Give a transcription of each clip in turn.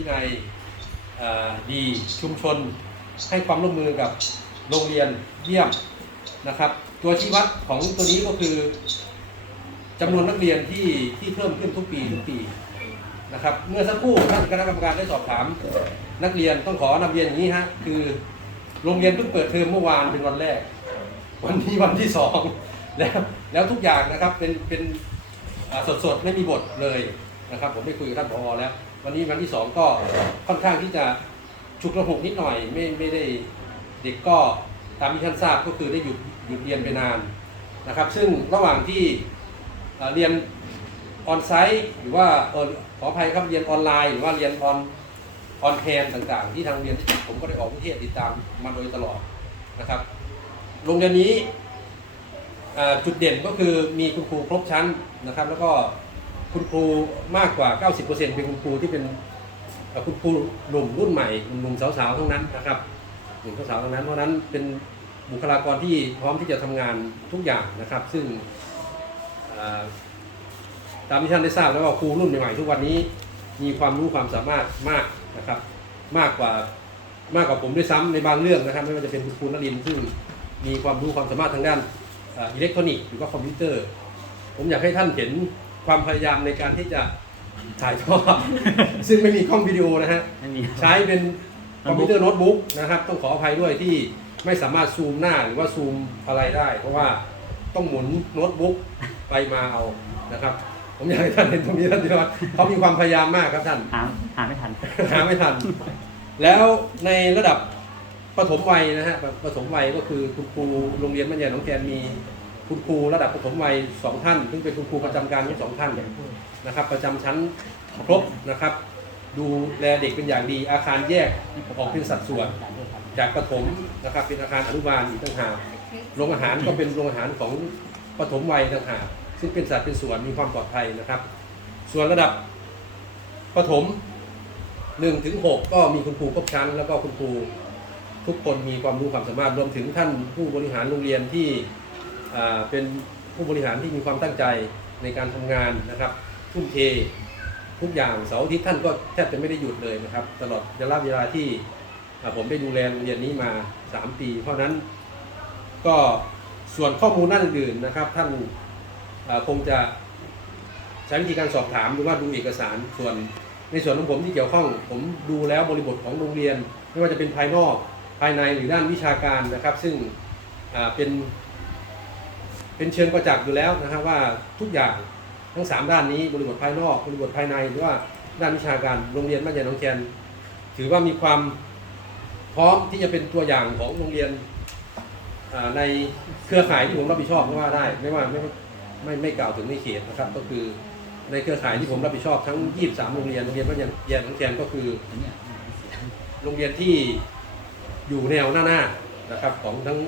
วินัยดีชุมชน ให้ความร่วมมือกับโรงเรียนเยี่ยมนะครับ ตัวชี้วัดของตัวนี้ก็คือจำนวนนักเรียนที่ที่เพิ่มขึ้นทุกปีทุกปีนะครับ เมื่อสักครู่ท่านคณะกรรมการได้สอบถาม นักเรียนต้องขอนำเรียนอย่างนี้ฮะคือโรงเรียนเพิ่งเปิดเทอมเมื่อวานเป็นวันแรก วันนี้วันที่สองแล้วแล้วทุกอย่างนะครับเป็นเป็นสดสดๆไม่มีบทเลยนะครับ ผมได้คุยกับท่านผอแล้ว วันนี้วันที่สองก็ค่อนข้างที่จะฉุกระหุกนิดหน่อยไม่ไม่ได้เด็กก็ตามที่ท่านทราบก็คือได้หยุดหยุดเรียนไปนานนะครับ ซึ่งระหว่างที่เเรียนออนไซต์หรือว่าออขออภัยครับเรียนออนไลน์หรือว่าเรียนออนออนแคนต่างๆ ที่ทางเรียนผมก็ได้ออกวิเทศติดตามมาโดยตลอดนะครับโรงเรียนนี้จุดเด่นก็คือมีคุณครูครบชั้นนะครับ แล้วก็ คุณครูมากกว่า 90%เป็นคุณครูที่เป็นคุณครูหนุ่มรุ่นใหม่หนุ่มสาวๆทั้งนั้นนะครับหนุ่มสาวๆทั้งนั้น เพราะนั้นเป็นบุคลากรที่พร้อมที่จะทำงานทุกอย่างนะครับ ซึ่งตามที่ท่านได้ทราบแล้วว่าครูรุ่นใหม่ๆทุกวันนี้มีความรู้ความสามารถมากนะครับ มากกว่ามากกว่าผมด้วยซ้ำในบางเรื่องนะครับ ไม่ว่าจะเป็นคุณครูนรินซึ่งมีความรู้ความสามารถทางด้านอิเล็กทรอนิกส์หรือว่าคอมพิวเตอร์ ผมอยากให้ท่านเห็น ความพยายามในการที่จะถ่ายทอด ซึ่งไม่มีกล้องวิดีโอนะฮะ ไม่มีใช้เป็นคอมพิวเตอร์โน้ตบุ๊กนะครับ ต้องขออภัยด้วยที่ไม่สามารถซูมหน้าหรือว่าซูมอะไรได้ เพราะว่าต้องหมุนโน้ตบุ๊กไปมาเอานะครับ ผมอยากให้ท่านเห็นตรงนี้ท่านที่ว่าเขามีความพยายามมากครับท่าน หาหาไม่ทัน หาไม่ทัน แล้วในระดับประถมวัยนะฮะประถมวัยก็คือคุณครูโรงเรียนมัธยมหนองแกนมี คุณครูระดับประถมวัยสองท่าน ซึ่งเป็นคุณครูประจำการทั้งสองท่านนะครับ ประจำชั้นครบนะครับ ดูแลเด็กเป็นอย่างดีอาคารแยกออกเป็นสัดส่วน จากประถมนะครับเป็นอาคารอนุบาลอีกต่างหากโรงอาหารก็เป็นโรงอาหารของปฐมวัยต่างหากซึ่งเป็นสัดเป็นส่วนมีความปลอดภัยนะครับ ส่วนระดับประถมหนึ่งถึงหกก็มีคุณครูครบชั้น แล้วก็คุณครูทุกคนมีความรู้ความสามารถรวมถึงท่านผู้บริหารโรงเรียนที่ เป็นผู้บริหารที่มีความตั้งใจในการทำงานนะครับทุ่มเททุกอย่างเสาร์อาทิตย์ท่านก็แทบจะไม่ได้หยุดเลยนะครับ ตลอดระยะเวลาที่ผมได้ดูแลโรงเรียนนี้มา 3 ปี เพราะนั้นก็ส่วนข้อมูลด้านอื่นๆนะครับ ท่านคงจะใช้วิธีการสอบถามหรือว่าดูเอกสารส่วนในส่วนของผมที่เกี่ยวข้อง ผมดูแล้วบริบทของโรงเรียน ไม่ว่าจะเป็นภายนอกภายในหรือด้านวิชาการนะครับ ซึ่งเป็น เป็นเชิงประจักษ์อยู่แล้วนะครับว่าทุกอย่างทั้งสามด้านนี้บริบทภายนอกบริบทภายในหรือว่าด้านวิชาการโรงเรียนมัธยมหนองแคนถือว่ามีความพร้อมที่จะเป็นตัวอย่างของโรงเรียนในเครือข่ายที่ผมรับผิดชอบก็ว่าได้ ไม่ว่าไม่ไม่ไม่กล่าวถึงในเขตนะครับ ก็คือในเครือข่ายที่ผมรับผิดชอบทั้ง 23 โรงเรียนโรงเรียนมัธยมหนองแคนก็คือ โรงเรียนที่อยู่แนวหน้าหน้าๆนะครับของทั้ง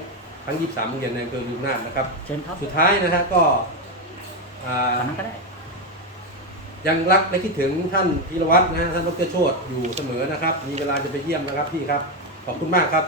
ทั้ง 23โรงเรียนในอำเภอบุญนาถนะครับ เชิญครับสุดท้ายนะฮะก็อ่าทางนั้นก็ได้ ยังรักและคิดถึงท่านพีรวัตรนะฮะท่านดรโชตอยู่เสมอนะครับ มีเวลาจะไปเยี่ยมนะครับพี่ครับ ขอบคุณมากครับ